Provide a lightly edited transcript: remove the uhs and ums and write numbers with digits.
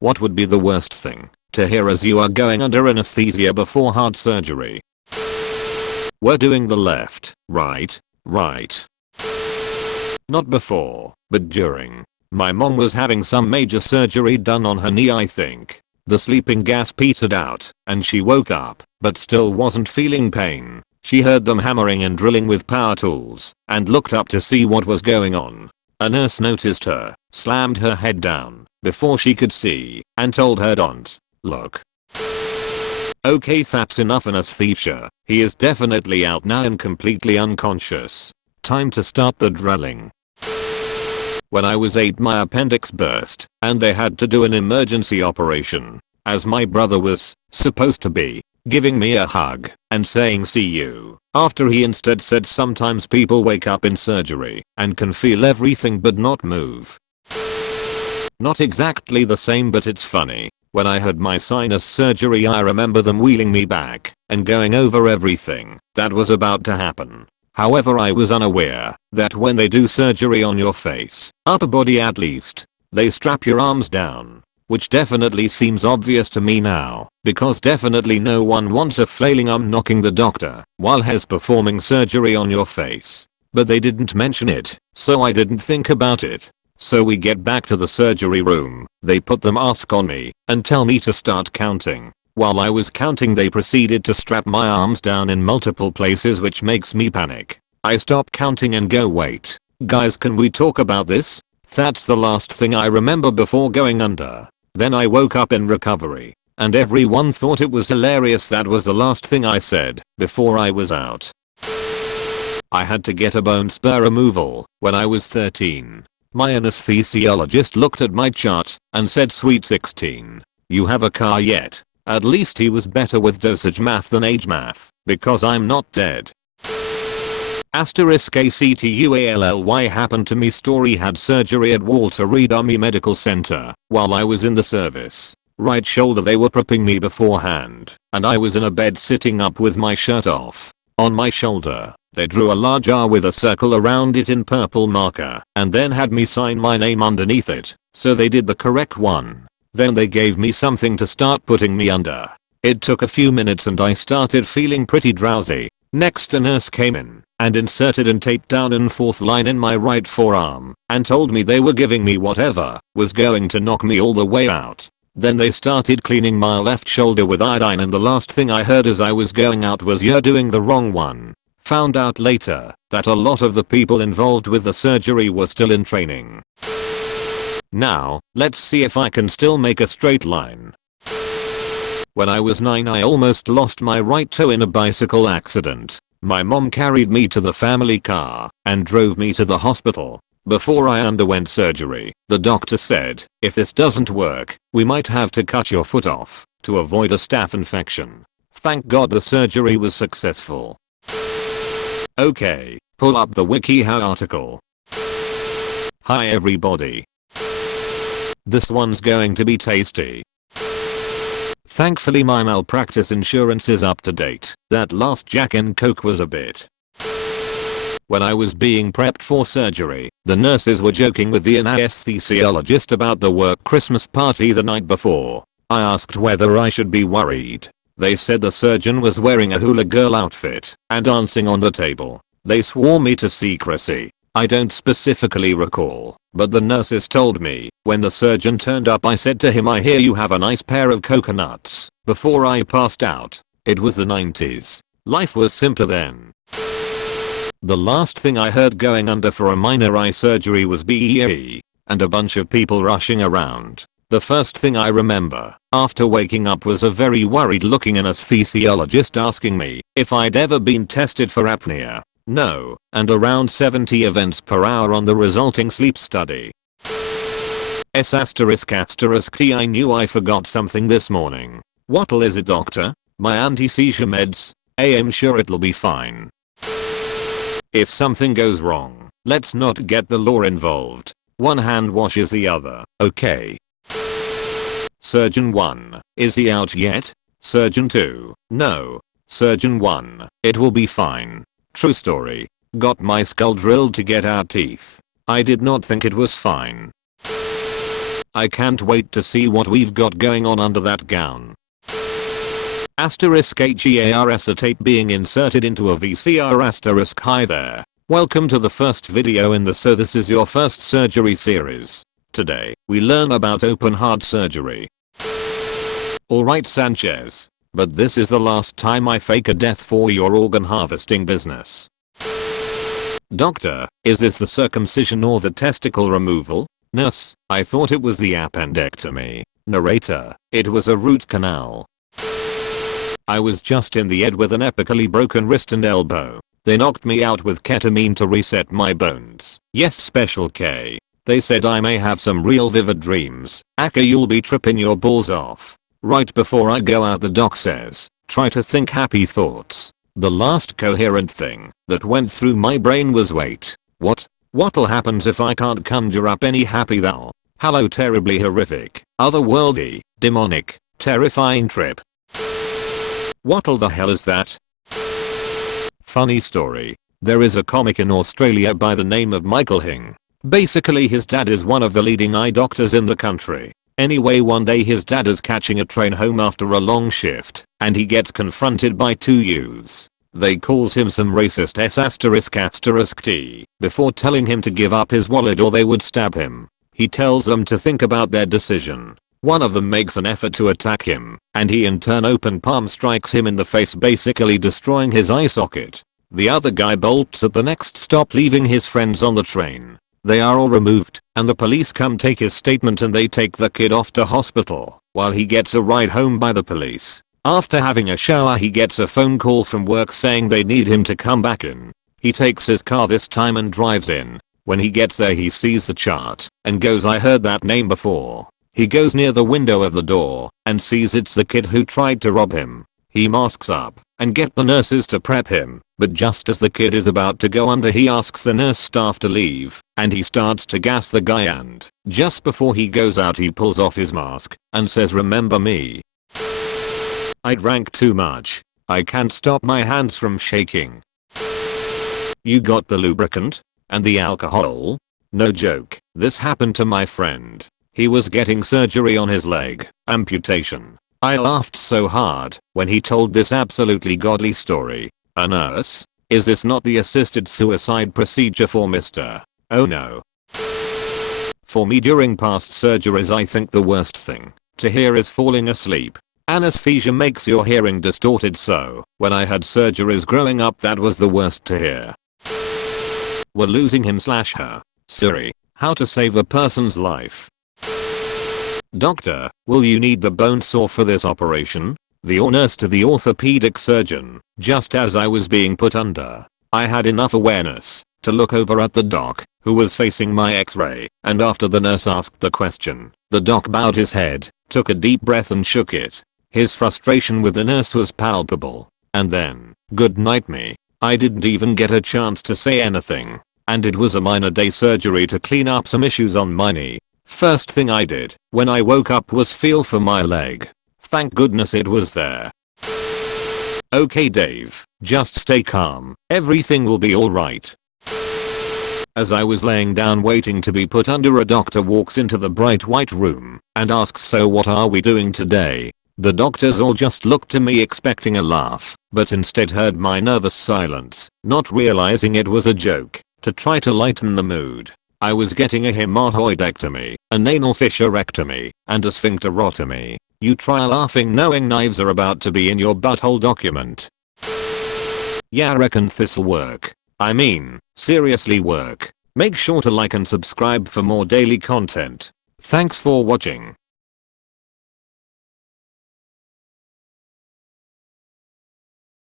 What would be the worst thing to hear as you are going under anesthesia before heart surgery? We're doing the left, right, right. Not before, but during. My mom was having some major surgery done on her knee, I think. The sleeping gas petered out, and she woke up, but still wasn't feeling pain. She heard them hammering and drilling with power tools, and looked up to see what was going on. A nurse noticed her, slammed her head down, before she could see, and told her, "Don't look." Okay, that's enough anesthesia. He is definitely out now and completely unconscious. Time to start the drilling. When I was 8, my appendix burst, and they had to do an emergency operation, as my brother was supposed to be giving me a hug and saying "see you." After he instead said sometimes people wake up in surgery and can feel everything but not move. Not exactly the same, but it's funny. When I had my sinus surgery, I remember them wheeling me back and going over everything that was about to happen. However, I was unaware that when they do surgery on your face, upper body at least, they strap your arms down. Which definitely seems obvious to me now, because definitely no one wants a flailing arm knocking the doctor while he's performing surgery on your face. But they didn't mention it, so I didn't think about it. So we get back to the surgery room, they put the mask on me and tell me to start counting. While I was counting, they proceeded to strap my arms down in multiple places, which makes me panic. I stop counting and go, "Wait, guys, can we talk about this?" That's the last thing I remember before going under. Then I woke up in recovery, and everyone thought it was hilarious. That was the last thing I said before I was out. I had to get a bone spur removal when I was 13. My anesthesiologist looked at my chart and said, "Sweet 16, you have a car yet?" At least he was better with dosage math than age math, because I'm not dead. *ACTUALLY happened to me story. Had surgery at Walter Reed Army Medical Center while I was in the service. Right shoulder, they were prepping me beforehand, and I was in a bed sitting up with my shirt off. On my shoulder, they drew a large R with a circle around it in purple marker, and then had me sign my name underneath it, so they did the correct one. Then they gave me something to start putting me under. It took a few minutes and I started feeling pretty drowsy. Next, a nurse came in and inserted and taped down an 4th line in my right forearm and told me they were giving me whatever was going to knock me all the way out. Then they started cleaning my left shoulder with iodine, and the last thing I heard as I was going out was, "You're doing the wrong one." Found out later that a lot of the people involved with the surgery were still in training. Now, let's see if I can still make a straight line. When I was 9, I almost lost my right toe in a bicycle accident. My mom carried me to the family car and drove me to the hospital. Before I underwent surgery, the doctor said, "If this doesn't work, we might have to cut your foot off to avoid a staph infection." Thank God the surgery was successful. Okay, pull up the WikiHow article. Hi everybody. This one's going to be tasty. Thankfully my malpractice insurance is up to date. That last Jack and Coke was a bit. When I was being prepped for surgery, the nurses were joking with the anesthesiologist about the work Christmas party the night before. I asked whether I should be worried. They said the surgeon was wearing a hula girl outfit and dancing on the table. They swore me to secrecy. I don't specifically recall, but the nurses told me when the surgeon turned up, I said to him, "I hear you have a nice pair of coconuts," before I passed out. It was the 90s. Life was simpler then. The last thing I heard going under for a minor eye surgery was BEE and a bunch of people rushing around. The first thing I remember after waking up was a very worried looking anesthesiologist asking me if I'd ever been tested for apnea. No, and around 70 events per hour on the resulting sleep study. ***T I knew I forgot something this morning. What'll is it, doctor? My anti-seizure meds? I'm sure it'll be fine. If something goes wrong, let's not get the law involved. One hand washes the other, okay? Surgeon 1, is he out yet? Surgeon 2, no. Surgeon 1, it will be fine. True story. Got my skull drilled to get out teeth. I did not think it was fine. I can't wait to see what we've got going on under that gown. *HEAR acetate being inserted into a VCR*. Hi there. Welcome to the first video in the So This Is Your First Surgery series. Today, we learn about open heart surgery. Alright Sanchez. But this is the last time I fake a death for your organ harvesting business. Doctor, is this the circumcision or the testicle removal? Nurse, I thought it was the appendectomy. Narrator, it was a root canal. I was just in the ED with an epically broken wrist and elbow. They knocked me out with ketamine to reset my bones. Yes, Special K. They said I may have some real vivid dreams. Aka, you'll be tripping your balls off. Right before I go out, the doc says, try to think happy thoughts. The last coherent thing that went through my brain was wait, what? What'll happen if I can't conjure up any happy thou? Hello, terribly horrific, otherworldly, demonic, terrifying trip. What'll the hell is that? Funny story. There is a comic in Australia by the name of Michael Hing. Basically his dad is one of the leading eye doctors in the country. Anyway, one day his dad is catching a train home after a long shift, and he gets confronted by two youths. They calls him some racist ***T before telling him to give up his wallet or they would stab him. He tells them to think about their decision. One of them makes an effort to attack him, and he in turn open palm strikes him in the face, basically destroying his eye socket. The other guy bolts at the next stop, leaving his friends on the train. They are all removed, and the police come take his statement and they take the kid off to hospital, while he gets a ride home by the police. After having a shower, he gets a phone call from work saying they need him to come back in. He takes his car this time and drives in. When he gets there, he sees the chart and goes, I heard that name before. He goes near the window of the door and sees it's the kid who tried to rob him. He masks up and get the nurses to prep him, but just as the kid is about to go under, he asks the nurse staff to leave, and he starts to gas the guy, and just before he goes out he pulls off his mask and says, remember me. I drank too much. I can't stop my hands from shaking. You got the lubricant? And the alcohol? No joke, this happened to my friend. He was getting surgery on his leg, amputation. I laughed so hard when he told this absolutely godly story. A nurse? Is this not the assisted suicide procedure for Mr. Oh no. For me, during past surgeries, I think the worst thing to hear is falling asleep. Anesthesia makes your hearing distorted, so when I had surgeries growing up, that was the worst to hear. We're losing him/her. Siri, how to save a person's life. Doctor, will you need the bone saw for this operation? The nurse to the orthopedic surgeon. Just as I was being put under, I had enough awareness to look over at the doc, who was facing my x-ray, and after the nurse asked the question, the doc bowed his head, took a deep breath and shook it. His frustration with the nurse was palpable. And then, good night me. I didn't even get a chance to say anything. And it was a minor day surgery to clean up some issues on my knee. First thing I did when I woke up was feel for my leg. Thank goodness it was there. Okay Dave, just stay calm. Everything will be alright. As I was laying down waiting to be put under, a doctor walks into the bright white room and asks, so what are we doing today? The doctors all just looked to me expecting a laugh, but instead heard my nervous silence, not realizing it was a joke, to try to lighten the mood. I was getting a hemorrhoidectomy, an anal fissurectomy, and a sphincterotomy. You try laughing knowing knives are about to be in your butthole document. Yeah, reckon this'll work. I mean, seriously work. Make sure to like and subscribe for more daily content. Thanks for watching.